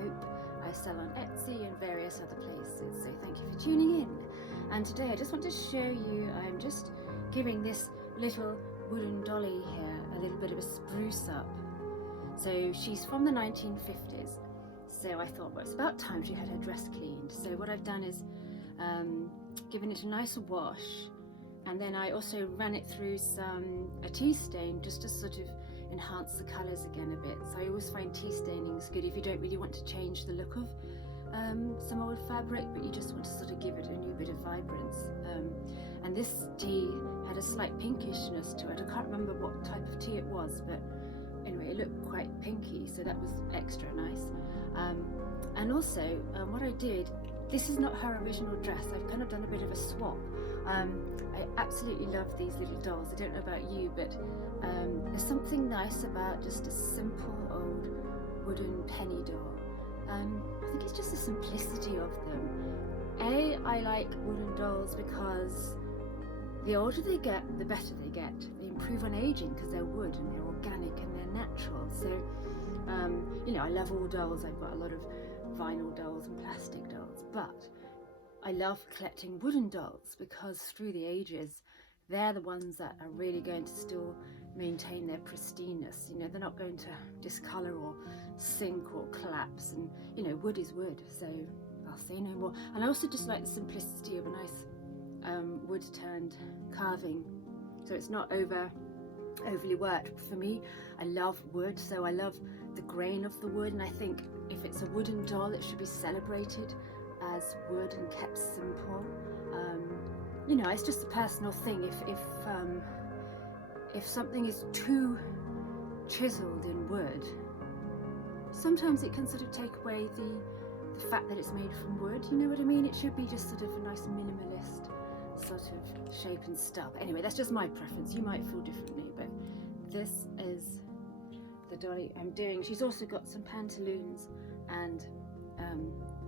Hope. I sell on Etsy and various other places, so thank you for tuning in. And today I just want to show you, I'm just giving this little wooden dolly here a little bit of a spruce up. So she's from the 1950s, so I thought, well, it's about time she had her dress cleaned. So what I've done is given it a nice wash, and then I also ran it through a tea stain just to sort of enhance the colours again a bit. So I always find tea staining is good if you don't really want to change the look of some old fabric, but you just want to sort of give it a new bit of vibrance. And this tea had a slight pinkishness to it. I can't remember what type of tea it was, but anyway, it looked quite pinky, so that was extra nice. And also what I did, this is not her original dress. I've kind of done a bit of a swap. I absolutely love these little dolls. I don't know about you, but there's something nice about just a simple old wooden penny doll. I think it's just the simplicity of them. I like wooden dolls because the older they get, the better they get. They improve on aging because they're wood and they're organic and they're natural. So, you know, I love all dolls. I've got a lot of vinyl dolls and plastic dolls, but I love collecting wooden dolls because through the ages, they're the ones that are really going to still maintain their pristineness. You know, they're not going to discolor or sink or collapse, and you know, wood is wood, so I'll say no more. And I also just like the simplicity of a nice wood turned carving, so it's not overly worked. For me, I love wood, so I love the grain of the wood, and I think if it's a wooden doll, it should be celebrated as wood and kept simple. You know, it's just a personal thing. If something is too chiseled in wood, sometimes it can sort of take away the fact that it's made from wood. You know what I mean? It should be just sort of a nice minimalist sort of shape and stuff. Anyway, that's just my preference. You might feel differently, but this is the dolly I'm doing. She's also got some pantaloons and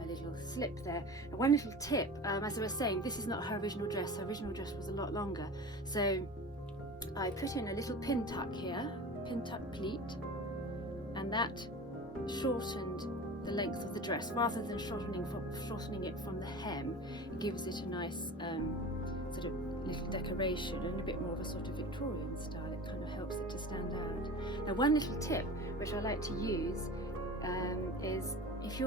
a little slip there. And one little tip, as I was saying, this is not her original dress. Her original dress was a lot longer, so I put in a little pin tuck here, pin tuck pleat, and that shortened the length of the dress. Rather than shortening it from the hem, it gives it a nice sort of little decoration and a bit more of a sort of Victorian style. It kind of helps it to stand out. Now, one little tip which I like to use is if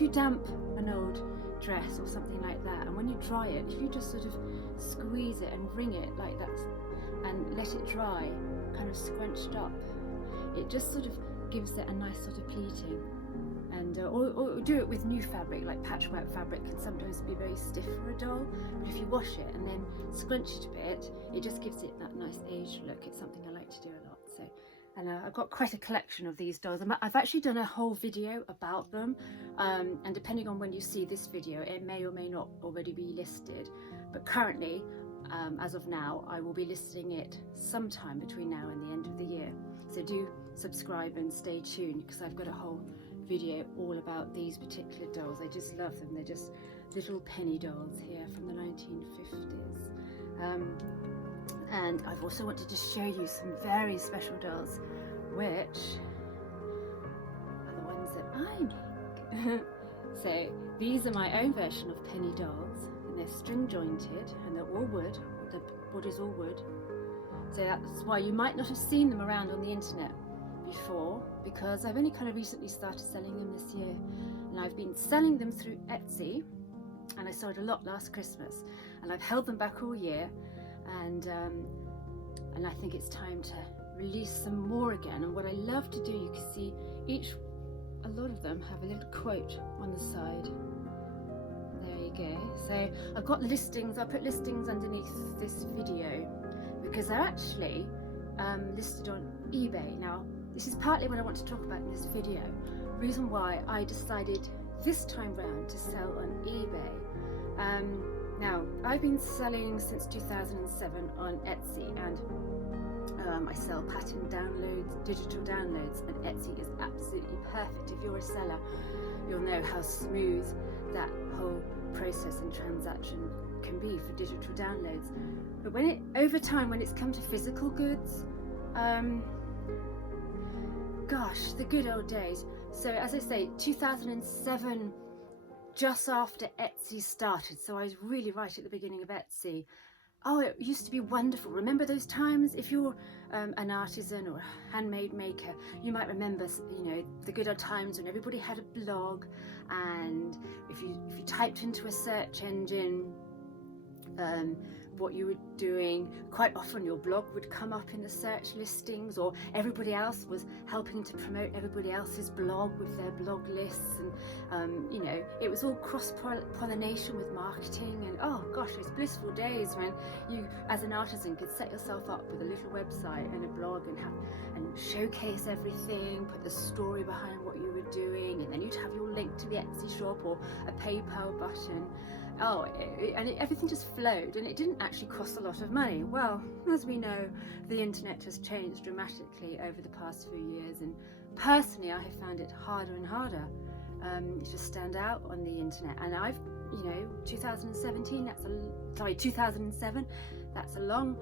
you damp an old dress or something like that, and when you dry it, if you just sort of squeeze it and wring it like that and let it dry, kind of scrunched up, it just sort of gives it a nice sort of pleating. And or do it with new fabric, like patchwork fabric can sometimes be very stiff for a doll, but if you wash it and then scrunch it a bit, it just gives it that nice aged look. It's something I like to do a lot. So, and I've got quite a collection of these dolls. I've actually done a whole video about them, and depending on when you see this video, it may or may not already be listed, but currently, as of now, I will be listing it sometime between now and the end of the year. So do subscribe and stay tuned, because I've got a whole video all about these particular dolls. I just love them. They're just little penny dolls here from the 1950s. And I've also wanted to show you some very special dolls, which are the ones that I make. So these are my own version of penny dolls, and they're string jointed and they're all wood. The wood is all wood. So that's why you might not have seen them around on the internet before, because I've only kind of recently started selling them this year, and I've been selling them through Etsy, and I sold a lot last Christmas, and I've held them back all year, and I think it's time to release some more again. And what I love to do, you can see a lot of them have a little quote on the side. There you go. So I've got listings. I'll put listings underneath this video because they're actually listed on eBay. Now, this is partly what I want to talk about in this video. Reason why I decided this time round to sell on eBay. Now, I've been selling since 2007 on Etsy, and I sell pattern downloads, digital downloads, and Etsy is absolutely perfect. If you're a seller, you'll know how smooth that whole process and transaction can be for digital downloads. But over time, when it's come to physical goods, gosh, the good old days. So as I say, 2007, just after Etsy started, so I was really right at the beginning of Etsy. Oh, it used to be wonderful. Remember those times? If you're an artisan or a handmade maker, you might remember, you know, the good old times when everybody had a blog, and if you typed into a search engine what you were doing, quite often your blog would come up in the search listings, or everybody else was helping to promote everybody else's blog with their blog lists, and you know, it was all cross-pollination with marketing. And oh gosh, those blissful days when you as an artisan could set yourself up with a little website and a blog and showcase everything, put the story behind what you were doing, and then you'd have your link to the Etsy shop or a PayPal button. Everything just flowed, and it didn't actually cost a lot of money. Well, as we know, the internet has changed dramatically over the past few years, and personally I have found it harder and harder to stand out on the internet. And I've, you know, 2007, that's a long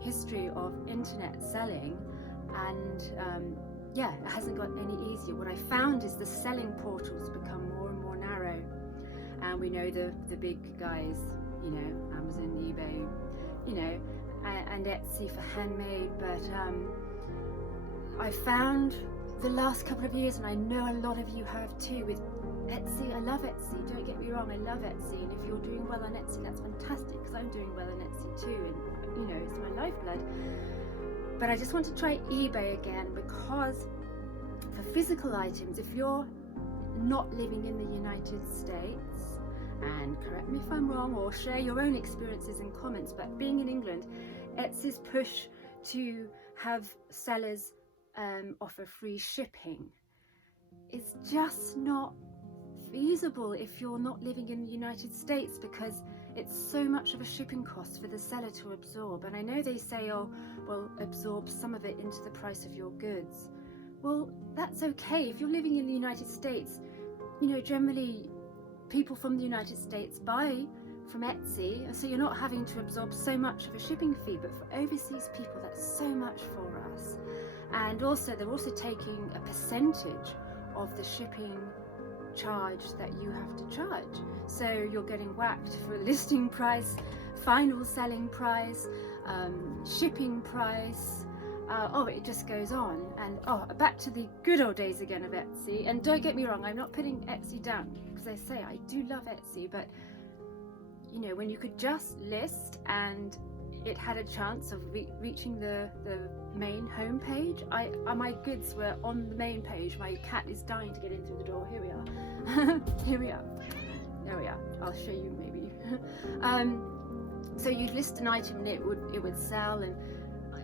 history of internet selling, and yeah, it hasn't got any easier. What I found is the selling portals become more and more narrow. And we know the big guys, you know, Amazon, eBay, you know, and Etsy for handmade. But I found the last couple of years, and I know a lot of you have too, with Etsy. I love Etsy, don't get me wrong, I love Etsy. And if you're doing well on Etsy, that's fantastic, because I'm doing well on Etsy too, and you know, it's my lifeblood. But I just want to try eBay again, because for physical items, if you're not living in the United States, and correct me if I'm wrong, or share your own experiences in comments, but being in England, Etsy's push to have sellers offer free shipping is just not feasible if you're not living in the United States, because it's so much of a shipping cost for the seller to absorb. And I know they say, oh, well, absorb some of it into the price of your goods. Well, that's okay. If you're living in the United States, you know, generally people from the United States buy from Etsy, so you're not having to absorb so much of a shipping fee. But for overseas people, that's so much for us. And also, they're also taking a percentage of the shipping charge that you have to charge. So you're getting whacked for listing price, final selling price, shipping price. Oh, it just goes on. And oh, back to the good old days again of Etsy. And don't get me wrong, I'm not putting Etsy down, because I say I do love Etsy, but you know, when you could just list and it had a chance of reaching the main home page. My goods were on the main page. My cat is dying to get in through the door. Here we are. Here we are. There we are. I'll show you maybe. So you'd list an item and it would sell, and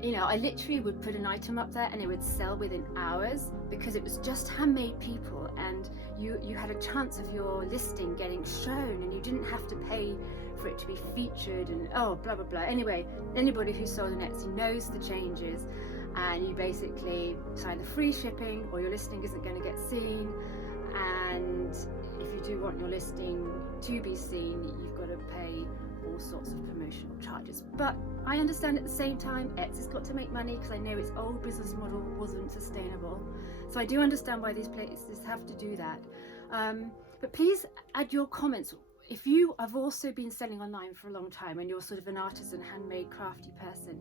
you know, I literally would put an item up there and it would sell within hours, because it was just handmade people, and you had a chance of your listing getting shown, and you didn't have to pay for it to be featured, and oh, blah blah blah. Anyway, anybody who sold on Etsy knows the changes, and you basically sign the free shipping, or your listing isn't going to get seen. And if you do want your listing to be seen, you've got to pay all sorts of promotional charges. But I understand at the same time, Etsy's got to make money, because I know its old business model wasn't sustainable. So I do understand why these places have to do that. But please add your comments. If you have also been selling online for a long time, and you're sort of an artisan, handmade, crafty person,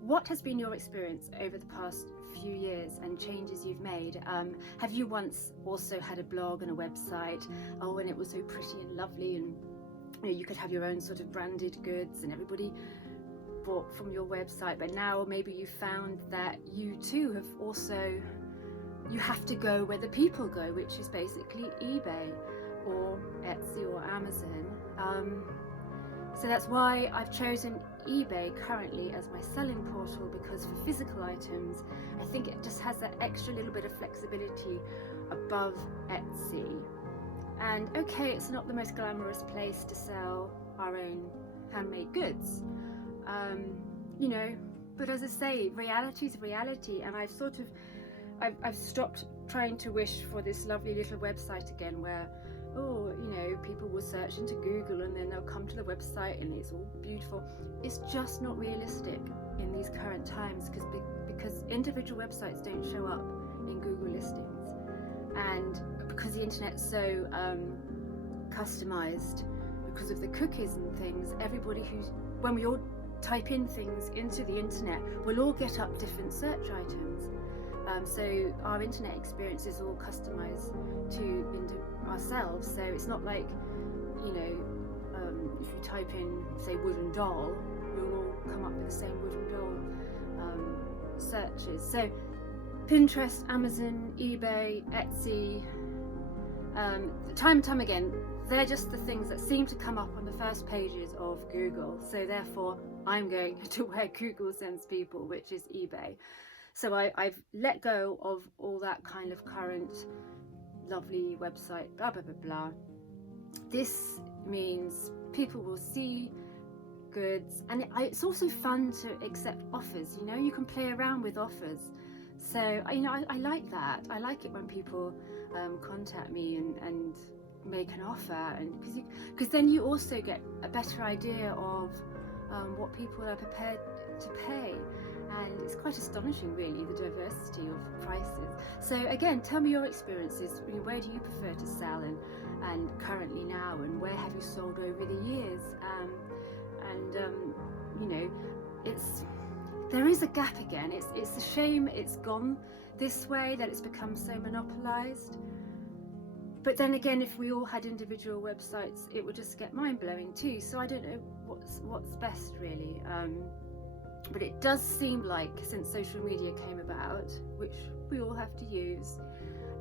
what has been your experience over the past few years and changes you've made? Have you once also had a blog and a website, oh, and it was so pretty and lovely, and you know, you could have your own sort of branded goods and everybody bought from your website, but now maybe you found that you too have also, you have to go where the people go, which is basically eBay or Etsy or Amazon. So that's why I've chosen eBay currently as my selling portal, because for physical items, I think it just has that extra little bit of flexibility above Etsy. And okay, it's not the most glamorous place to sell our own handmade goods, you know, but as I say, reality is reality, and I've stopped trying to wish for this lovely little website again where, oh, you know, people will search into Google and then they'll come to the website and it's all beautiful. It's just not realistic in these current times, because individual websites don't show up in Google listings. and because the internet's so customized because of the cookies and things, everybody when we all type in things into the internet, we'll all get up different search items. So our internet experience is all customized into ourselves. So it's not like, you know, if you type in, say, wooden doll, you'll all come up with the same wooden doll searches. So Pinterest, Amazon, eBay, Etsy, time and time again, they're just the things that seem to come up on the first pages of Google. So therefore, I'm going to where Google sends people, which is eBay. So I've let go of all that kind of current lovely website, blah, blah, blah, blah. This means people will see goods, and it's also fun to accept offers. You know, you can play around with offers. So, you know, I like that. I like it when people contact me and make an offer, and because then you also get a better idea of what people are prepared to pay. And it's quite astonishing, really, the diversity of prices. So again, tell me your experiences. Where do you prefer to sell, and currently now, and where have you sold over the years? You know, there is a gap again. It's a shame it's gone this way, that it's become so monopolized. But then again, if we all had individual websites, it would just get mind-blowing too. So I don't know what's best, really. But it does seem like, since social media came about, which we all have to use,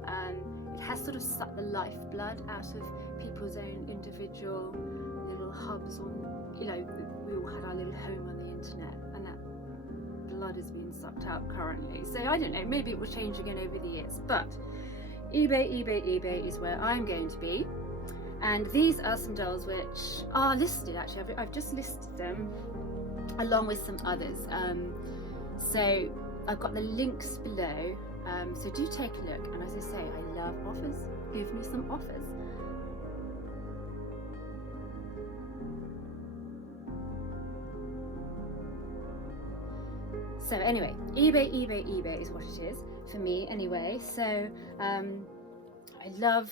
it has sort of sucked the lifeblood out of people's own individual little hubs on, you know, we all had our little home on the internet, and that blood is being sucked out currently. So I don't know, maybe it will change again over the years. But eBay is where I'm going to be. And these are some dolls which are listed, actually. I've just listed them along with some others. So I've got the links below, so do take a look. And as I say, I love offers. Give me some offers. So anyway, eBay is what it is for me anyway. So I love,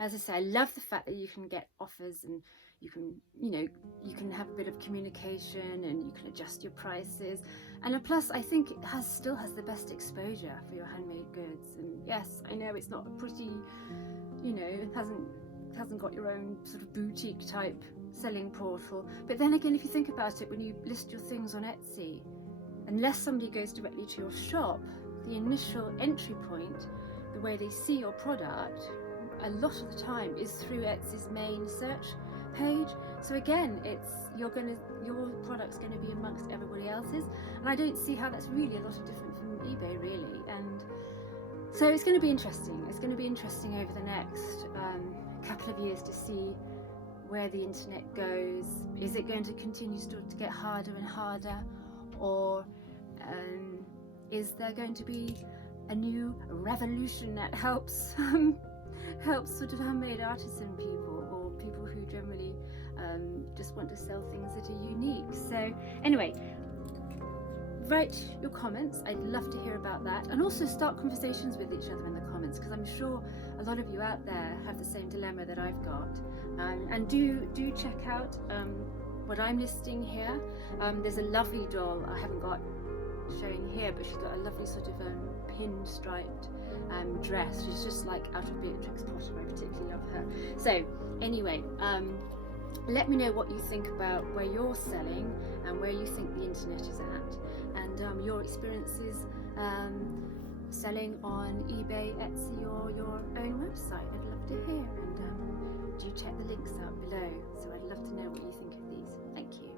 as I say, I love the fact that you can get offers, and you can, you know, you can have a bit of communication, and you can adjust your prices. And plus, I think it still has the best exposure for your handmade goods. And yes, I know it's not a pretty, you know, it hasn't got your own sort of boutique type selling portal. But then again, if you think about it, when you list your things on Etsy, unless somebody goes directly to your shop, the initial entry point, the way they see your product, a lot of the time is through Etsy's main search page. So again, your product's going to be amongst everybody else's, and I don't see how that's really a lot of different from eBay, really. And so it's going to be interesting. It's going to be interesting over the next couple of years to see where the internet goes. Is it going to continue to get harder and harder, or is there going to be a new revolution that helps sort of handmade artisan people, or people who generally just want to sell things that are unique? So anyway, write your comments. I'd love to hear about that, and also start conversations with each other in the comments, because I'm sure a lot of you out there have the same dilemma that I've got. And do check out what I'm listing here. There's a lovely doll I haven't got showing here, but she's got a lovely sort of pin-striped dress. She's just like out of Beatrix Potter. I particularly love her. So anyway, let me know what you think about where you're selling and where you think the internet is at, and your experiences selling on eBay, Etsy, or your own website. I'd love to hear, and do check the links out below. So I'd love to know what you think of these. Thank you.